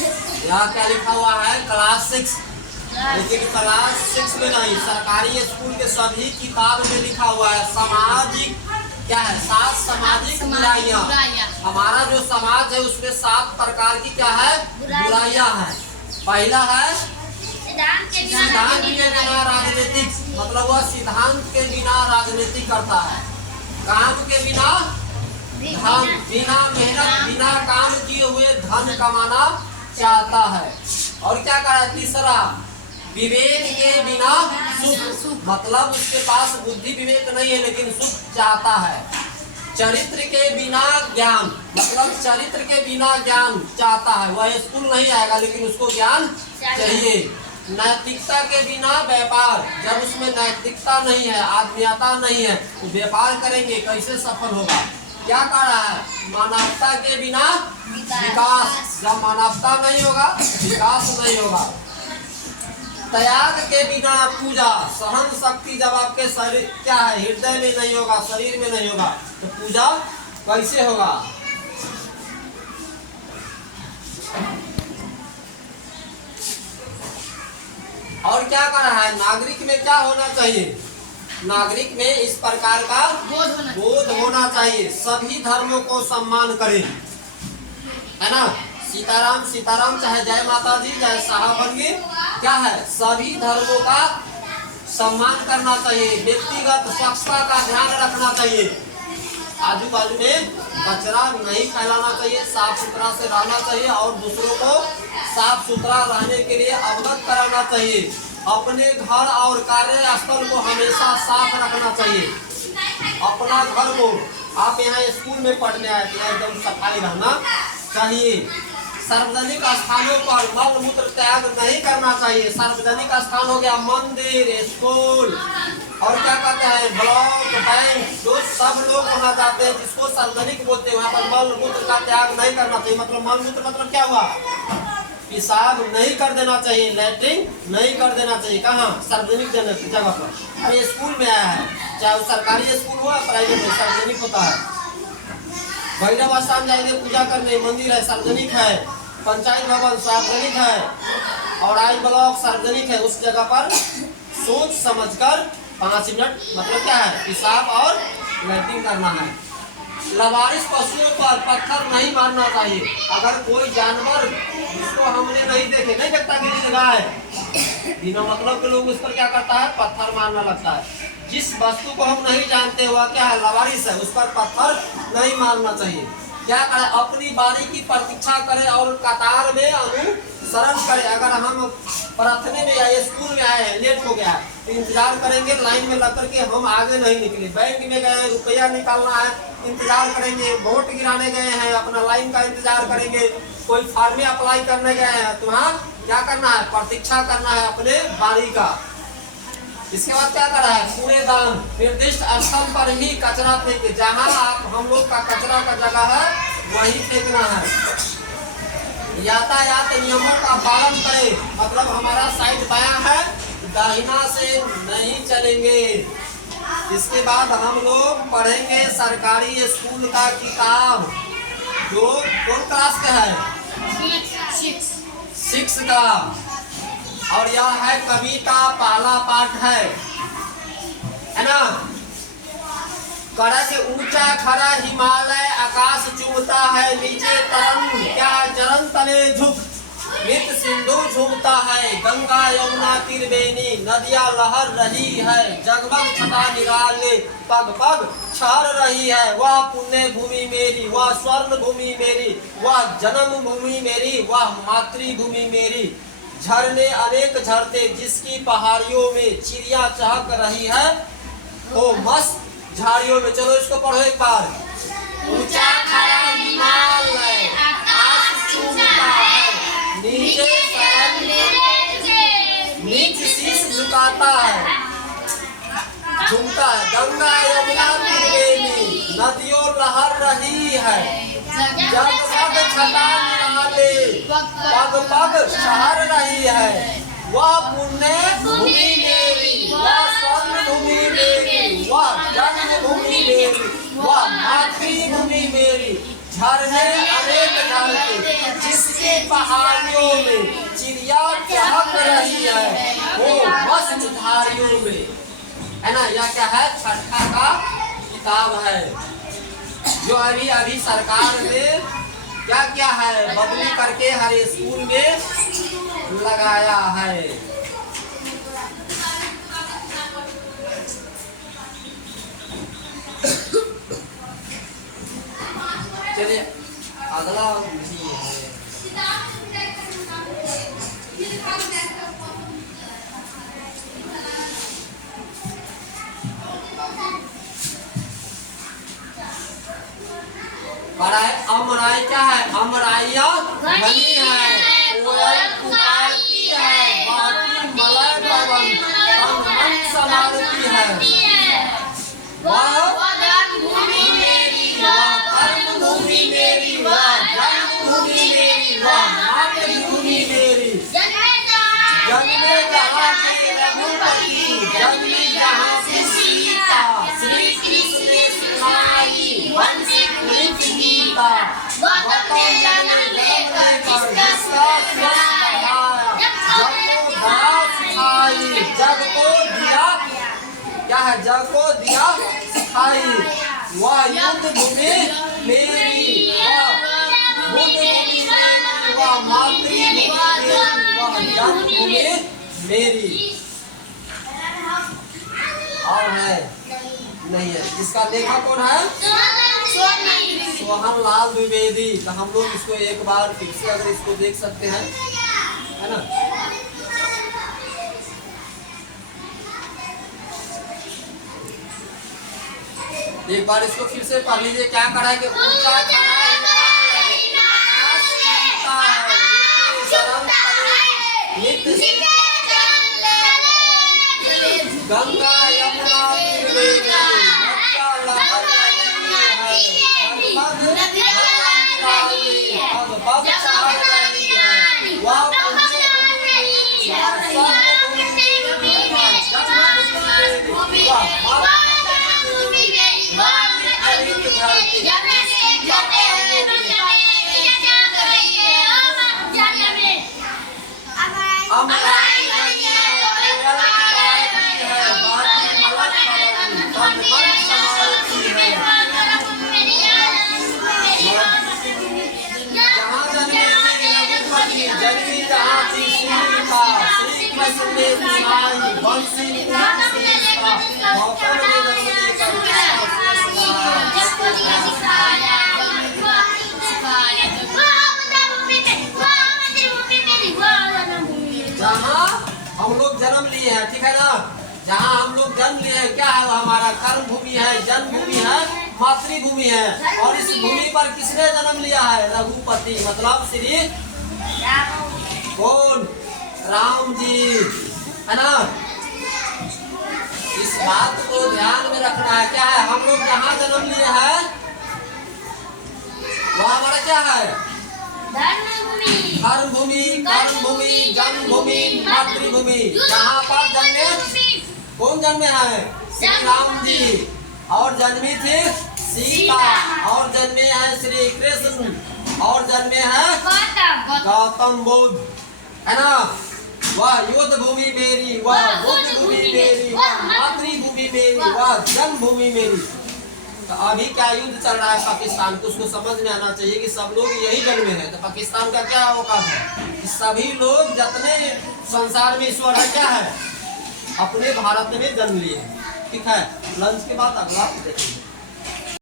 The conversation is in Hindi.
यहाँ क्या लिखा हुआ है? क्लास 6। लेकिन क्लास 6 में नहीं, सरकारी स्कूल के सभी किताब में लिखा हुआ है सामाजिक, क्या है? 7 सामाजिक बुराइयां। हमारा जो समाज है उसमें 7 प्रकार की क्या है? बुराइयां हैं। पहला है सिद्धांत के बिना राजनीतिक, मतलब वह सिद्धांत के बिना राजनीति करता है। काम के बिना धन, बिना मेहनत बिना काम किए हुए धन कमाना चाहता है। और क्या कहा है? तीसरा विवेक के बिना सुख, मतलब उसके पास बुद्धि विवेक नहीं है लेकिन सुख चाहता है। चरित्र के बिना ज्ञान, मतलब चरित्र के बिना ज्ञान चाहता है। वह स्कूल नहीं आएगा लेकिन उसको ज्ञान चाहिए। नैतिकता के बिना व्यापार, जब उसमें नैतिकता नहीं है, आत्मीयता नहीं है, तो व्यापार करेंगे कैसे सफल होगा? क्या कह रहा है? मानवता के बिना विकास, जब मानवता नहीं होगा विकास नहीं होगा। त्याग के बिना पूजा, सहन शक्ति जब आपके शरीर क्या है हृदय में नहीं होगा, शरीर में नहीं होगा, तो पूजा कैसे होगा? और क्या कर रहा है? नागरिक में क्या होना चाहिए? नागरिक में इस प्रकार का बोध होना चाहिए, सभी धर्मों को सम्मान करें, है ना? सीताराम सीताराम, चाहे जय माता दी, चाहे साहबंगी, क्या है? सभी धर्मों का सम्मान करना चाहिए। व्यक्तिगत स्वच्छता का ध्यान रखना चाहिए। आजू बाजू में कचरा नहीं फैलाना चाहिए, साफ सुथरा से रहना चाहिए और दूसरों को साफ सुथरा रहने के लिए अवगत कराना चाहिए। अपने घर और कार्यस्थल को हमेशा साफ रखना चाहिए। अपना घर को, आप यहाँ स्कूल में पढ़ने आए थे, एकदम सफाई रहना चाहिए। सार्वजनिक स्थानों पर मल मूत्र त्याग नहीं करना चाहिए। सार्वजनिक स्थान हो गया मंदिर, स्कूल और क्या कहते हैं ब्लॉक, बैंक, जो सब लोग वहाँ जाते हैं जिसको सार्वजनिक बोलते हैं, वहाँ पर मल मूत्र का त्याग नहीं करना चाहिए। मतलब मल मूत्र मतलब क्या हुआ? पेशाब नहीं कर देना चाहिए, लैट्रिन नहीं कर देना चाहिए। कहाँ? सार्वजनिक जगह पर। अरे स्कूल में आया है, चाहे वो सरकारी स्कूल हो या प्राइवेट हो, सार्वजनिक होता है। भैरव स्थान जाएंगे पूजा करने, मंदिर है, सार्वजनिक है। पंचायत भवन सार्वजनिक है और आई ब्लॉक सार्वजनिक है। उस जगह पर सोच समझकर 5 मिनट, मतलब क्या है, पेशाब और लैट्रिन करना है। लवारिस पशुओं पर पत्थर नहीं मारना चाहिए। अगर कोई जानवर जिसको हमने नहीं देखे, नहीं देखता कि जगह है, बिना मतलब के लोग उस पर क्या करता है? पत्थर मारना लगता है। जिस वस्तु को हम नहीं जानते वह क्या है? लवारिस है, उस पर पत्थर नहीं मारना चाहिए। क्या करें? अपनी बारी की प्रतीक्षा करें और कतार में अनुसरण करें। अगर हम प्रार्थना में या स्कूल में आए हैं, लेट हो गया है, तो इंतजार करेंगे लाइन में लग करके, हम आगे नहीं निकले। बैंक में गए हैं, रुपया निकालना है, इंतजार करेंगे। वोट गिराने गए हैं, अपना लाइन का इंतजार करेंगे। कोई फॉर्म अप्लाई करने गए हैं, तो वहाँ क्या करना है? प्रतीक्षा करना है अपने बारी का। इसके बाद क्या कर रहा है? कूड़ेदान, निर्दिष्ट स्थल पर ही कचरा फेंके। जहाँ आप हम लोग का कचरा का जगह है वहीं फेंकना है। यातायात नियमों का पालन करें, मतलब हमारा साइड बायां है, दाहिना से नहीं चलेंगे। इसके बाद हम लोग पढ़ेंगे सरकारी स्कूल का किताब, जो कौन क्लास का है? 6 का। और यह है कविता, पहला पाठ है ना? करज ऊंचा खड़ा हिमालय, आकाश चूमता है नीचे तरंग, क्या चरण तले झुक, मृत सिंधु झूमता है गंगा यमुना त्रिवेणी, नदियां लहर रही है, जगमग छटा निराले, पग पग छार रही है। वह पुण्य भूमि मेरी, वह स्वर्ण भूमि मेरी, वह जन्म भूमि मेरी, वह मातृभूमि मेरी। झरने अनेक झरते जिसकी पहाड़ियों में चिड़िया चहक रही है, वो मस्त झाड़ियों में। चलो इसको पढ़ो एक बार। ऊंचा खड़ा हिमालय, आकाश चूमता है नीचे नीच शीश झुकाता है, झुमता है गंगा यमुना त्रिवेणी, नदियों लहर रही है, जगमग छटा निराले, पग पग शहर रही है। वह पुण्य भूमि मेरी, वह स्वर्ण भूमि मेरी, वह जन्म भूमि मेरी, वह मातृभूमि मेरी। झरने अनेक झरने, जिसकी पहाड़ियों में चिड़िया चहक रही है, वो वस्त्रधारियों में। है ना, यह क्या है? छठा का किताब है, जो अभी अभी सरकार ने क्या क्या है, बदली करके हर स्कूल में लगाया है। चलिए अगला नहीं है। अमराई क्या है? अमराइया घनी है, कोयल पुकारती है, बाटी मलय पवन तन मन संवारती है। वह जन्मभूमि मेरी, वह कर्मभूमि मेरी, वह जन्मभूमि मेरी, वह मातृभूमि मेरी। जन्मे जहाँ के रघुपति, जन्मी जहाँ से सीता, श्री कृष्ण ने सुनाई वंशी पुलित गीता। गौतम ने जन्म लेकर जिसका स्वस्थ बढ़ाया, जग को दया सिखाई, जग को दिया क्या है? जग को दिया सिखाई। वह युद्ध भूमि मेरी, वह बुद्ध भूमि मेरी, वह मातृभूमि मेरी, वह जन्मभूमि मेरी। और है नहीं है? इसका लेखक कौन है? सोहन लाल द्विवेदी। तो हम लोग इसको एक बार फिर से अगर इसको देख सकते हैं, है ना। एक बार इसको फिर से पढ़ लीजिए। क्या करा है कि ऊंचा गंगा यमुना जहाँ हम लोग जन्म लिए हैं, ठीक है ना। जहाँ हम लोग जन्म लिए हैं, क्या है? हमारा कर्म भूमि है, जन्मभूमि है, मातृभूमि है। और इस भूमि पर किसने जन्म लिया है? रघुपति, मतलब श्री कौन? राम जी, है ना। इस बात को ध्यान में रखना है। क्या है? हम लोग जहाँ जन्म लिए हैं, वह हमारा क्या है? कर्मभूमि, कर्मभूमि, जन्मभूमि, मातृभूमि। जहाँ पर जन्मे कौन जन्मे है? श्री राम जी। और जन्मी थी सीता, और जन्मे हैं श्री कृष्ण, और जन्मे हैं गौतम बुद्ध, है ना। वह युद्ध भूमि मेरी, वह बुद्ध भूमि मेरी, वह मातृभूमि मेरी, वह जन्मभूमि मेरी। तो अभी क्या युद्ध चल रहा है पाकिस्तान को, उसको समझ में आना चाहिए कि सब लोग यही जन्मे हैं। तो पाकिस्तान का क्या औकात है? सभी लोग जितने संसार में ईश्वर है, क्या है? अपने भारत में जन्म लिए। ठीक है, लंच के बाद अगला देखेंगे।